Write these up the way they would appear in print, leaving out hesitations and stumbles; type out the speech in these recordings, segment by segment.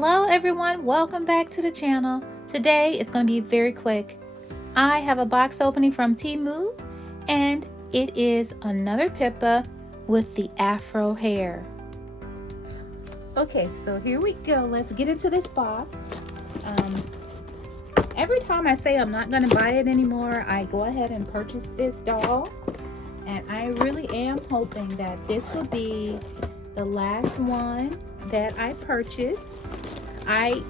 Hello everyone, welcome back to the channel. Today it's going to be very quick. I have a box opening from Temu and it is another Pippa with the Afro hair. Okay, so here we go. Let's get into this box. Every time I say I'm not going to buy it anymore, I go ahead and purchase this doll. And I really am hoping that this will be the last one that I purchase. I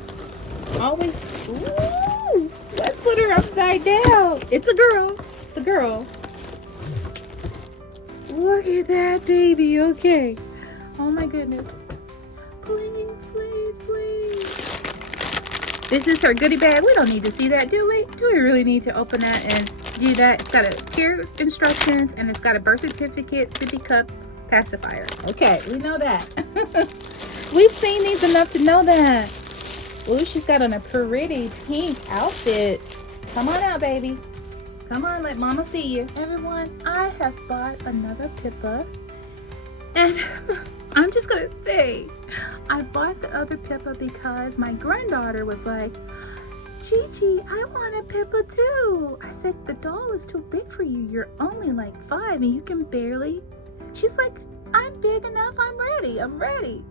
always, ooh, let's put her upside down. It's a girl. It's a girl. Look at that baby. Okay. Oh my goodness. Please, please, please. This is her goodie bag. We don't need to see that, do we? Do we really need to open that and do that? It's got a care instructions and it's got a birth certificate, sippy cup, pacifier. Okay, we know that. We've seen these enough to know that. Ooh, she's got on a pretty pink outfit. Come on out, baby. Come on, let mama see you. Everyone, I have bought another Pippa. And I'm just gonna say, I bought the other Pippa because my granddaughter was like, Gigi, I want a Pippa too. I said, the doll is too big for you. You're only like 5 and you can barely. She's like, I'm big enough, I'm ready, I'm ready.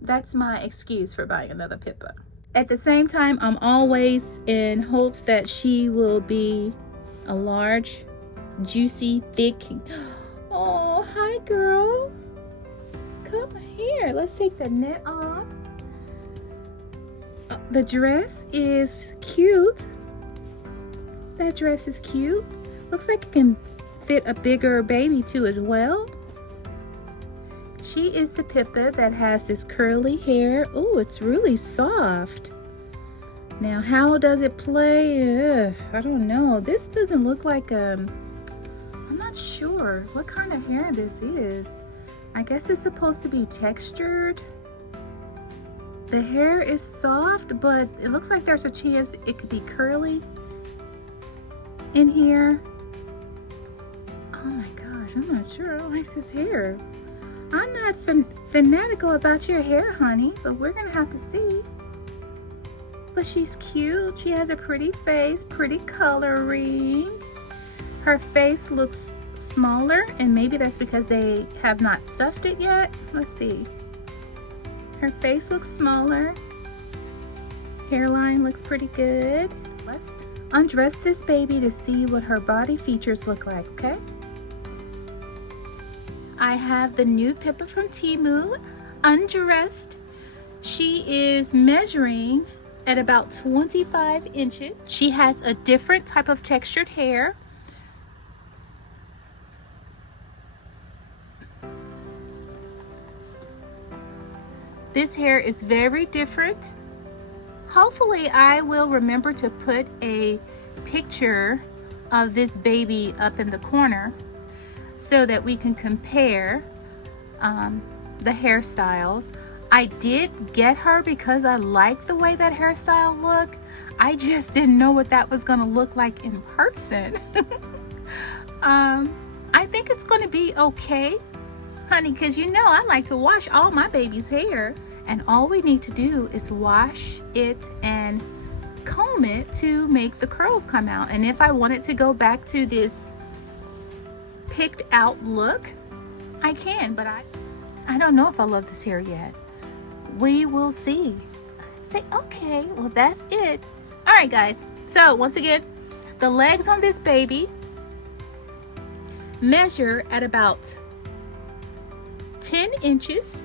That's my excuse for buying another Pippa. At the same time, I'm always in hopes that she will be a large, juicy, thick. Oh, hi girl. Come here, let's take the net off. The dress is cute. That dress is cute. Looks like it can fit a bigger baby too as well. She is the Pippa that has this curly hair. Oh, it's really soft. Now, how does it play? I don't know. This doesn't look like I'm not sure what kind of hair this is. I guess it's supposed to be textured. The hair is soft, but it looks like there's a chance it could be curly in here. Oh my gosh, I'm not sure. I don't like this hair. I'm not fanatical about your hair, honey, but we're gonna have to see. But she's cute. She has a pretty face, pretty coloring. Her face looks smaller, and maybe that's because they have not stuffed it yet. Let's see. Her face looks smaller. Hairline looks pretty good. Let's undress this baby to see what her body features look like, okay? I have the new Pippa from Temu, undressed. She is measuring at about 25 inches. She has a different type of textured hair. This hair is very different. Hopefully I will remember to put a picture of this baby up in the corner so that we can compare the hairstyles. I did get her because I like the way that hairstyle looked. I just didn't know what that was gonna look like in person. I think it's gonna be okay, honey, because you know I like to wash all my baby's hair, and all we need to do is wash it and comb it to make the curls come out. And if I wanted to go back to this picked out look, I can, but I don't know if I love this hair yet. We will see. Say, okay, well that's it. All right guys, so once again, the legs on this baby measure at about 10 inches.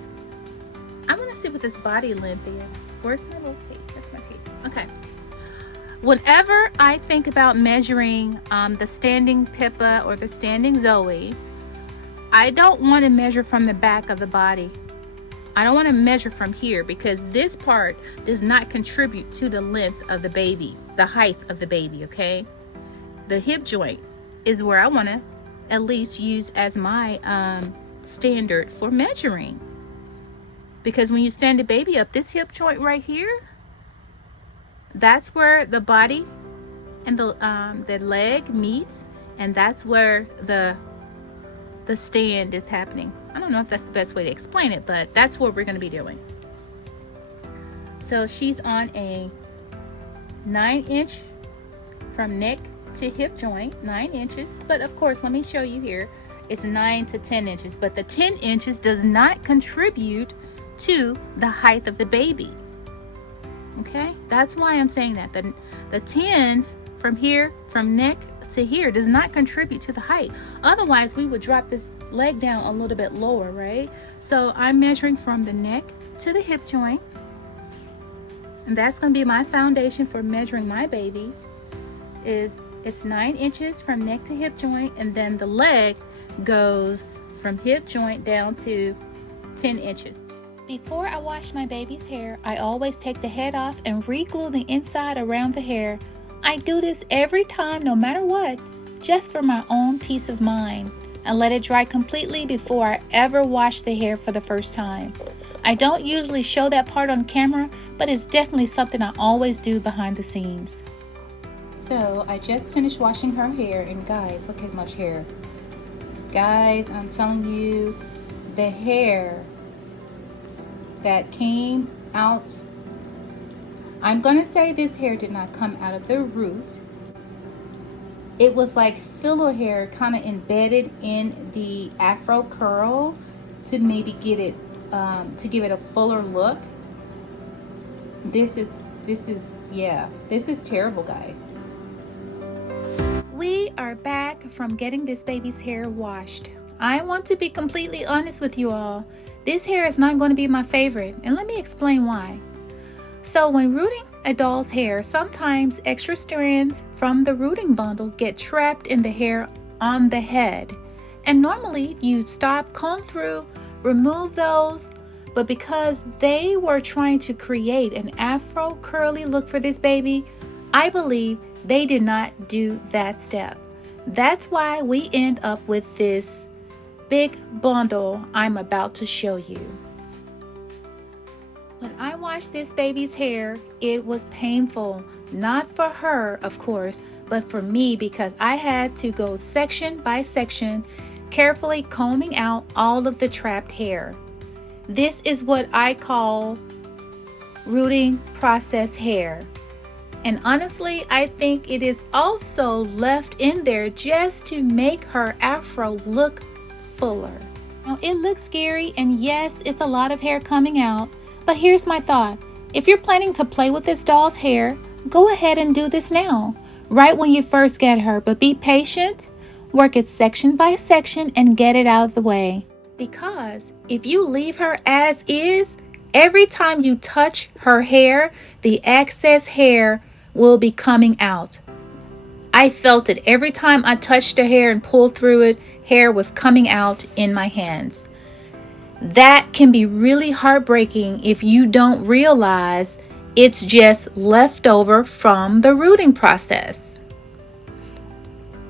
I want to see what this body length is. Where's my little tape? Where's my tape? Okay. Whenever I think about measuring the standing Pippa or the standing Zoe, I don't want to measure from the back of the body. I don't want to measure from here because this part does not contribute to the length of the baby, the height of the baby, okay? The hip joint is where I want to at least use as my standard for measuring. Because when you stand the baby up, this hip joint right here, that's where the body and the leg meets, and that's where the stand is happening. I don't know if that's the best way to explain it, but that's what we're going to be doing. So she's on a 9-inch from neck to hip joint, 9 inches. But of course, let me show you here. It's 9 to 10 inches, but the 10 inches does not contribute to the height of the baby. Okay, that's why I'm saying that. The 10 from here, from neck to here, does not contribute to the height. Otherwise, we would drop this leg down a little bit lower, right? So I'm measuring from the neck to the hip joint. And that's going to be my foundation for measuring my babies. It's 9 inches from neck to hip joint, and then the leg goes from hip joint down to 10 inches. Before I wash my baby's hair, I always take the head off and re-glue the inside around the hair. I do this every time, no matter what, just for my own peace of mind, and let it dry completely before I ever wash the hair for the first time. I don't usually show that part on camera, but it's definitely something I always do behind the scenes. So I just finished washing her hair, and guys, look at much hair. Guys, I'm telling you, the hair that came out, I'm gonna say this hair did not come out of the root. It was like filler hair kind of embedded in the Afro curl to maybe get it to give it a fuller look. This is terrible, guys. We are back from getting this baby's hair washed. I want to be completely honest with you all. This hair is not going to be my favorite, and let me explain why. So when rooting a doll's hair, sometimes extra strands from the rooting bundle get trapped in the hair on the head. And normally you stop, comb through, remove those, but because they were trying to create an Afro curly look for this baby, I believe they did not do that step. That's why we end up with this big bundle I'm about to show you. When I washed this baby's hair, it was painful. Not for her, of course, but for me, because I had to go section by section, carefully combing out all of the trapped hair. This is what I call rooting process hair. And honestly, I think it is also left in there just to make her Afro look fuller. Now, it looks scary, and yes, it's a lot of hair coming out, but here's my thought. If you're planning to play with this doll's hair, go ahead and do this now, right when you first get her, but be patient, work it section by section, and get it out of the way. Because if you leave her as is, every time you touch her hair, the excess hair will be coming out. I felt it every time I touched her hair and pulled through it, hair was coming out in my hands. That can be really heartbreaking if you don't realize it's just leftover from the rooting process.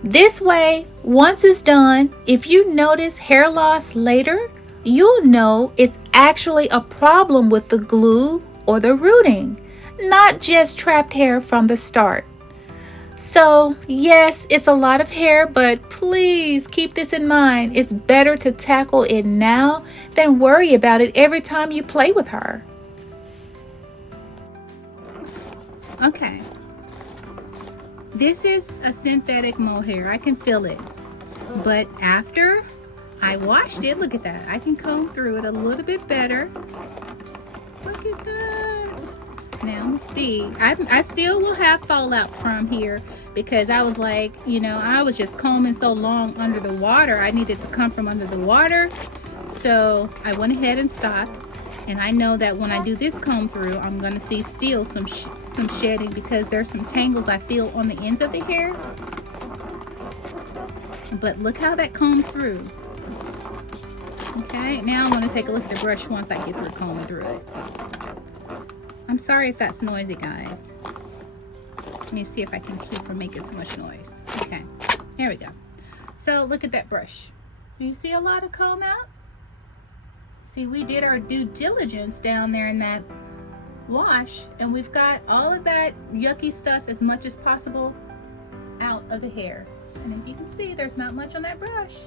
This way, once it's done, if you notice hair loss later, you'll know it's actually a problem with the glue or the rooting, not just trapped hair from the start. So yes, it's a lot of hair, but please keep this in mind. It's better to tackle it now than worry about it every time you play with her. Okay. This is a synthetic mohair. I can feel it. But after I washed it, look at that. I can comb through it a little bit better. Look at that. Now, let's see. I still will have fallout from here because I was like, you know, I was just combing so long under the water. I needed to come from under the water. So I went ahead and stopped. And I know that when I do this comb through, I'm going to see still some shedding because there's some tangles I feel on the ends of the hair. But look how that combs through. Okay, now I want to take a look at the brush once I get through combing through it. I'm sorry if that's noisy, guys. Let me see if I can keep from making so much noise. Okay, there we go. So look at that brush. Do you see a lot of comb out? See, we did our due diligence down there in that wash, and we've got all of that yucky stuff as much as possible out of the hair. And if you can see, there's not much on that brush.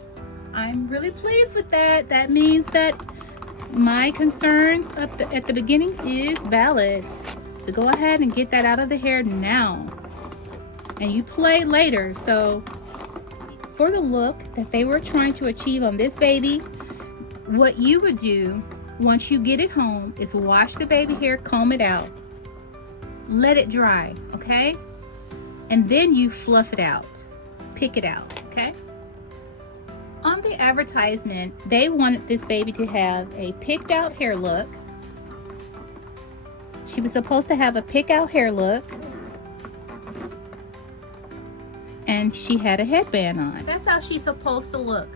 I'm really pleased with that. That means that my concerns at the beginning is valid. So go ahead and get that out of the hair now. And you play later. So for the look that they were trying to achieve on this baby, what you would do once you get it home is wash the baby hair, comb it out, let it dry, okay? And then you fluff it out, pick it out, okay? On the advertisement, they wanted this baby to have a picked out hair look. She was supposed to have a pick out hair look. And she had a headband on. That's how she's supposed to look.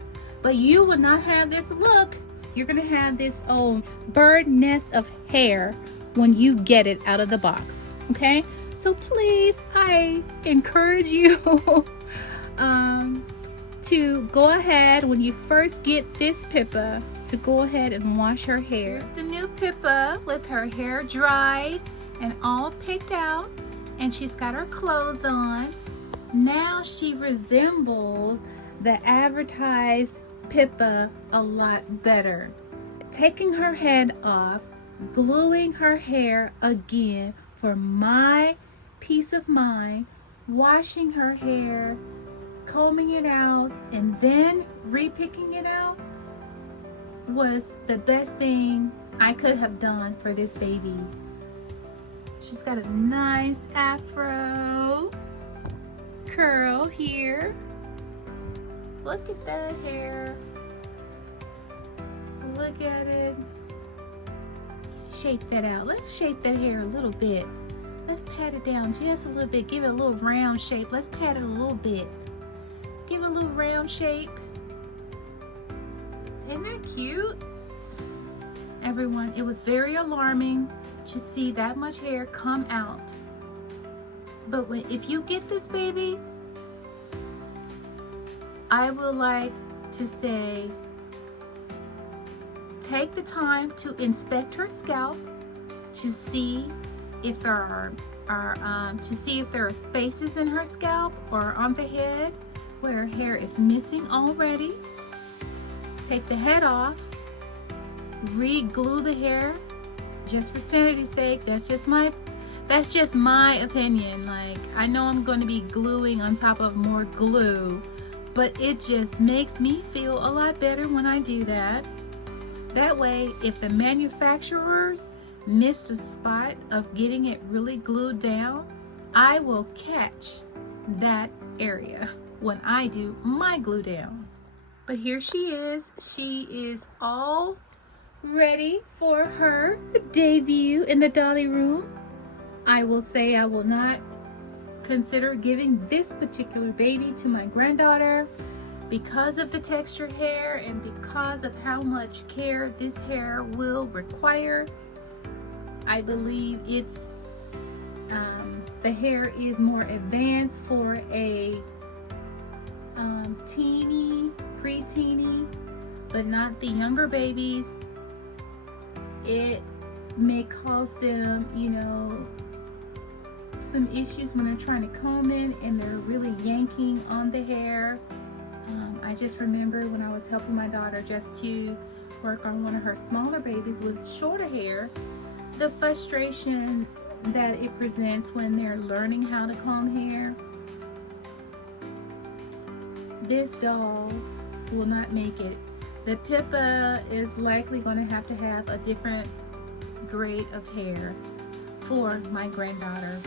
But you would not have this look. You're gonna have this old bird nest of hair when you get it out of the box, okay? So please, I encourage you to go ahead when you first get this Pippa to go ahead and wash her hair. Here's the new Pippa with her hair dried and all picked out, and she's got her clothes on. Now she resembles the advertised Pippa a lot better. Taking her head off, gluing her hair again for my peace of mind, washing her hair, combing it out, and then repicking it out was the best thing I could have done for this baby. She's got a nice afro curl here. Look at that hair. Look at it. Shape that out. Let's shape that hair a little bit. Let's pat it down just a little bit. Give it a little round shape. Let's pat it a little bit. Give it a little round shape. Isn't that cute? Everyone, it was very alarming to see that much hair come out. But if you get this baby, I would like to say, take the time to inspect her scalp to see if there are spaces in her scalp or on the head where her hair is missing already. Take the head off, re-glue the hair, just for sanity's sake. That's just my opinion. Like, I know I'm going to be gluing on top of more glue, but it just makes me feel a lot better when I do that. That way, if the manufacturers missed a spot of getting it really glued down, I will catch that area when I do my glue down. But here she is. She is all ready for her debut in the dolly room. I will say I will not consider giving this particular baby to my granddaughter because of the textured hair and because of how much care this hair will require. I believe it's the hair is more advanced for a teeny, pre-teeny, but not the younger babies. It may cause them, you know, some issues when they're trying to comb in and they're really yanking on the hair. I just remember when I was helping my daughter just to work on one of her smaller babies with shorter hair, the frustration that it presents when they're learning how to comb hair. This doll will not make it. The Pippa is likely going to have a different grade of hair for my granddaughter.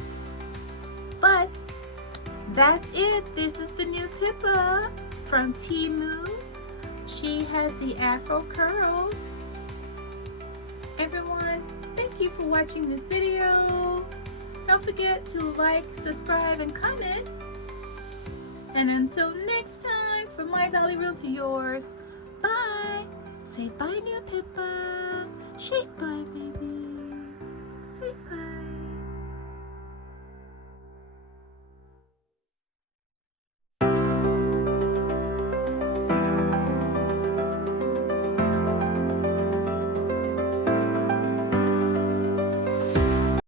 But that's it. This is the new Pippa from Temu. She has the afro curls. Everyone, thank you for watching this video. Don't forget to like, subscribe, and comment. And until next time, from my dolly room to yours, bye. Say bye, new Pippa. Shape by